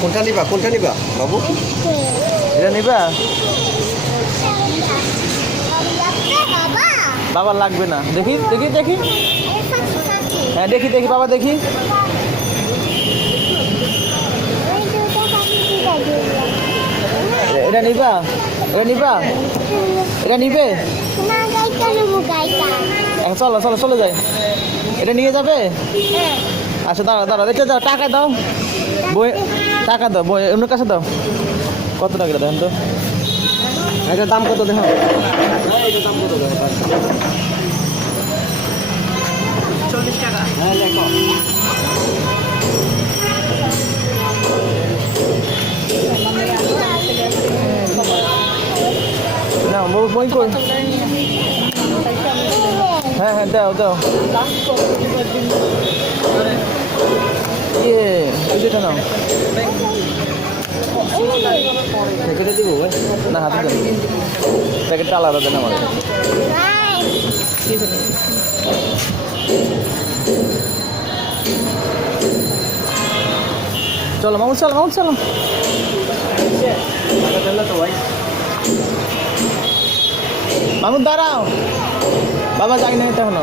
কোনটা নিবা বাবু? এটা নিবা? বাবা লাগবে না। দেখি দেখি দেখি, হ্যাঁ দেখি দেখি বাবা দেখি। এটা নিবা? এটা নিবা? এটা নিবে? চলো চলো চলে যাই। এটা নিয়ে যাবে? আচ্ছা দাঁড়া দাঁড়া, দেখতে দাও, টাকা দাও, বই টাকা দাও, বই অন্য কাছে দাও। কত টাকা দেখেন তো, এটার দাম কত দেখো? এটার দাম কত দেখো? 40 টাকা। হ্যাঁ দেখো, না বই কই? হ্যাঁ হ্যাঁ দাও দাও। ইয়ে যেটা নাও, প্যাকেটে দিব না, হাতে দেন, প্যাকেটটা আলাদা দেন আমার। চলো মামুন, চলো মামুন, চলো। মামুন দাঁড়াও, বাবা যাই না এটা হলো।